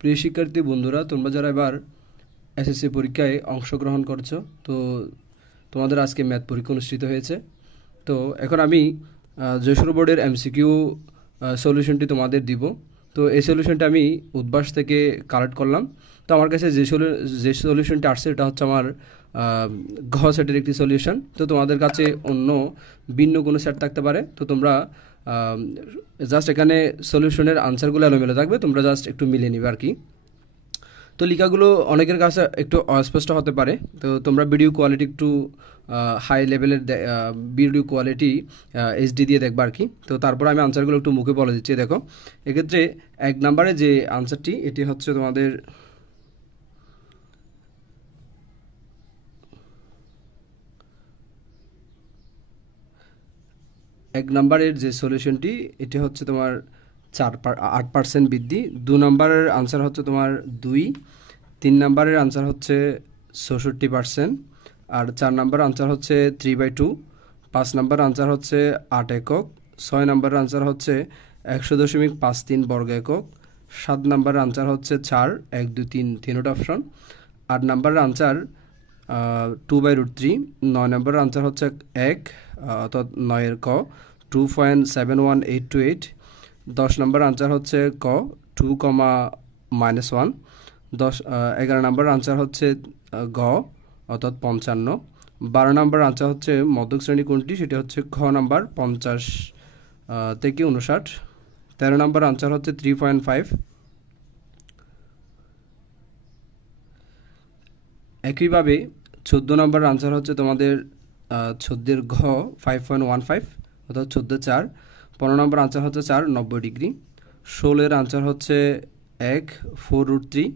প্রিয় শিক্ষার্থী বন্ধুরা, তোমরা যারা এবার এসএসসি পরীক্ষায় অংশগ্রহণ করছো, তো তোমাদের আজকে ম্যাথ পরীক্ষা অনুষ্ঠিত হয়েছে। তো এখন আমি যশোর বোর্ডের এমসিকিউ সলিউশনটি তোমাদের দিব। তো এই সলিউশনটা আমি উদ্ভাস থেকে কালেক্ট করলাম। তো আমার কাছে যে সলিউশনটি আসছে এটা হচ্ছে আমার ঘ সেটের একটি সলিউশন। তো তোমাদের কাছে অন্য ভিন্ন কোনো সেট থাকতে পারে। তো তোমরা জাস্ট এখানে সলিউশনের আনসারগুলো এলোমেলো থাকবে, তোমরা জাস্ট একটু মিলিয়ে নিবে আর কি। তো লেখাগুলো অনেকের কাছে একটু অস্পষ্ট হতে পারে, তো তোমরা ভিডিও কোয়ালিটি একটু হাই লেভেলের ভিডিও কোয়ালিটি এইচডি দিয়ে দেখবা আর কি। তো তারপর আমি আনসারগুলো একটু মুখে বলে দিচ্ছি। দেখো, এক্ষেত্রে 1 নম্বরে যে আনসারটি, এটি হচ্ছে তোমাদের এক নম্বরের যে সলিউশনটি, এটি হচ্ছে তোমার 8% বৃদ্ধি। 2 নম্বরের আনসার হচ্ছে তোমার 2। 3 নম্বরের আনসার হচ্ছে 66%। আর 4 নম্বর আনসার হচ্ছে 3/2। 5 নম্বর আনসার হচ্ছে 8 একক। 6 নম্বরের আনসার হচ্ছে 100.53 বর্গ একক। 7 নম্বরের আনসার হচ্ছে 4, 1, 2, 3 তিনোটা অপশন। 8 নম্বরের আনসার 2/√3। 9 নম্বরের আনসার হচ্ছে 1, অর্থাৎ 9 ক 2.71828। 10 নম্বর আনসার হচ্ছে ক 2, -1। 11 নম্বর আনসার হচ্ছে গ, অর্থাৎ 55। 12 নম্বর আনসার হচ্ছে মধ্যক শ্রেণী কোনটি, সেটি হচ্ছে খ নাম্বার 50 থেকে 59। 13 নম্বর আনসার হচ্ছে 3.5। একইভাবে 14 নম্বর আনসার হচ্ছে তোমাদের 14 ঘ 5.15, অর্থাৎ 14/4। 15 নম্বর আনসার হচ্ছে 4, 90 ডিগ্রি। 16 আনসার হচ্ছে 1, 4√3।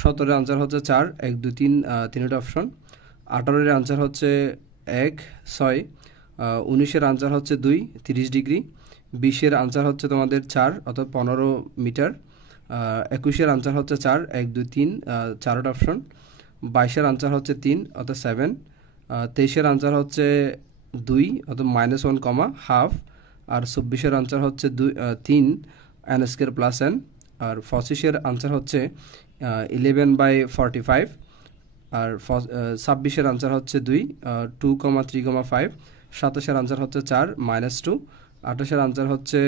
17 আনসার হচ্ছে 4, 1, 2, 3 তিনটা অপশন। 18 আনসার হচ্ছে 1, 6। 19 আনসার হচ্ছে 2, 30 ডিগ্রি। 20 আনসার হচ্ছে তোমাদের 4, অর্থাৎ 15 মিটার। 21 আনসার হচ্ছে 4, 1, 2, 3 চারটা অপশন। 22 আনসার হচ্ছে 3, অর্থাৎ 7। 23 আনসার হচ্ছে 2, অর্থাৎ -1, হাফ। আর 24 আনসার হচ্ছে 3 n² + n। আর 25 আনসার হচ্ছে 11/45। আর 26 আনসার হচ্ছে 2, 2,3,5। 27 আনসার হচ্ছে 4, -2। 28 আনসার হচ্ছে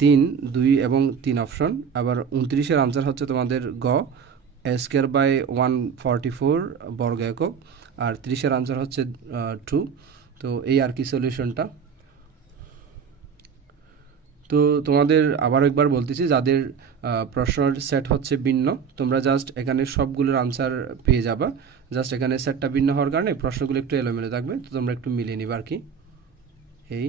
3, 2 এবং 3 অপশন। আবার 29 আনসার হচ্ছে তোমাদের গ a²/144 বর্গ একক। আর 30 আনসার হচ্ছে 2। তো এই আর কি সলিউশনটা। তো তোমাদের আবার একবার বলতেছি, যাদের প্রশ্নের সেট হচ্ছে ভিন্ন, তোমরা জাস্ট এখানে সবগুলোর আনসার পেয়ে যাবা। জাস্ট এখানে সেটটা ভিন্ন হওয়ার কারণে প্রশ্নগুলো একটু এলোমেলো থাকবে, তো তোমরা একটু মিলিয়ে নিবা আর কি। এই